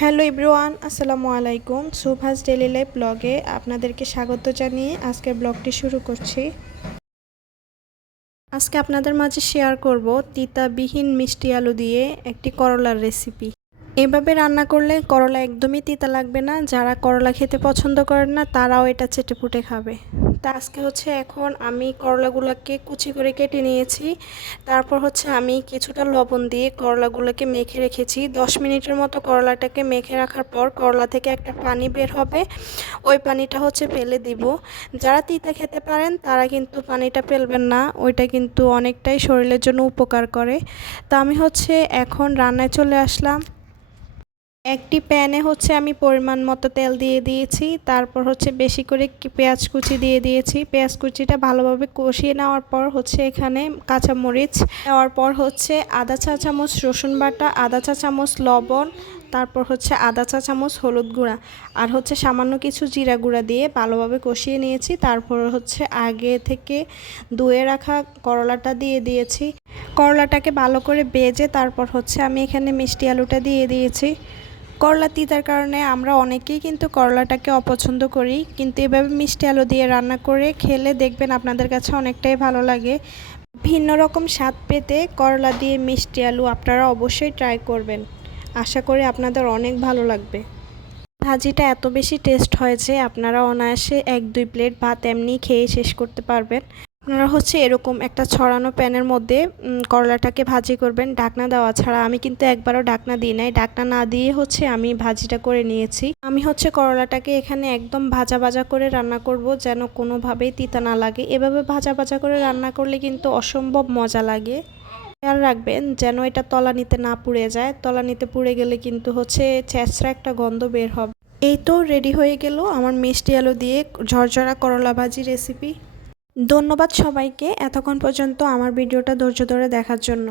Hello everyone, আসসালামু আলাইকুম। Subhash daily life ব্লগে আপনাদেরকে স্বাগত জানিয়ে আজকের ব্লগটি শুরু করছি। আজকে আপনাদের মাঝে শেয়ার করব তিতাবিহীন মিষ্টি আলু দিয়ে একটি করলার রেসিপি। এভাবে রান্না করলে করলা একদমই তিতা লাগবে না। যারা করলা খেতে পছন্দ করেন না তারাও এটা চেটেপুটে খাবে। তা আজকে এখন আমি করলাগুলোকে কুচি করে কেটে নিয়েছি। তারপর আমি কিছুটা লবণ দিয়ে করলাগুলোকে মেখে রেখেছি। 10 মিনিটের মতো করলাটাকে মেখে রাখার পর করলা থেকে একটা পানি বের হবে, ওই পানিটা ফেলে দিব। যারা তিতা খেতে পারেন তারা কিন্তু পানিটা ফেলবেন না, ওইটা কিন্তু অনেকটাই শরীরের জন্য উপকার করে। তা আমি এখন রান্নায় চলে আসলাম। একটি প্যানে আমি পরিমাণ মতো তেল দিয়ে দিয়েছি। তারপর বেশি করে পেঁয়াজ কুচি দিয়ে দিয়েছি। পেঁয়াজ কুচিটা ভালোভাবে কষিয়ে নেওয়ার পর এখানে কাঁচামরিচ দেওয়ার পর আধা চা চামচ রসুন বাটা, আধা চা চামচ লবণ, তারপর আধা চা চামচ হলুদ গুঁড়া আর সামান্য কিছু জিরা গুঁড়া দিয়ে ভালোভাবে কষিয়ে নিয়েছি। তারপর আগে থেকে ধুয়ে রাখা করলাটা দিয়ে দিয়েছি। করলাটাকে ভালো করে ভেজে তারপর আমি এখানে মিষ্টি আলুটা দিয়ে দিয়েছি। করলা তিতার কারণে আমরা অনেকেই কিন্তু করলাটাকে অপছন্দ করি, কিন্তু এভাবে মিষ্টি আলু দিয়ে রান্না করে খেলে দেখবেন আপনাদের কাছে অনেকটাই ভালো লাগে। ভিন্ন রকম স্বাদ পেতে করলা দিয়ে মিষ্টি আলু আপনারা অবশ্যই ট্রাই করবেন। আশা করি আপনাদের অনেক ভালো লাগবে। ভাজিটা এত বেশি টেস্ট হয়েছে, আপনারা অনায়াসে 1-2 প্লেট ভাত এমনি খেয়ে শেষ করতে পারবেন। আপনারা এরকম একটা ছড়ানো প্যানের মধ্যে করলাটাকে ভাজি করবেন, ঢাকনা দেওয়া ছাড়া। আমি কিন্তু একবারও ঢাকনা দিই নাই, ঢাকনা না দিয়ে আমি ভাজিটা করে নিয়েছি। আমি করলাটাকে এখানে একদম ভাজা ভাজা করে রান্না করব, যেন কোনোভাবেই তিতা না লাগে। এভাবে ভাজা ভাজা করে রান্না করলে কিন্তু অসম্ভব মজা লাগে। খেয়াল রাখবেন যেন এটা তলানিতে না পুড়ে যায়, তলানিতে পুড়ে গেলে কিন্তু ছেঁচড়া একটা গন্ধ বের হবে। এই তো রেডি হয়ে গেল আমার মিষ্টি আলু দিয়ে ঝরঝরা করলা ভাজি রেসিপি। ধন্যবাদ সবাইকে এতক্ষণ পর্যন্ত আমার ভিডিওটা ধৈর্য ধরে দেখার জন্য।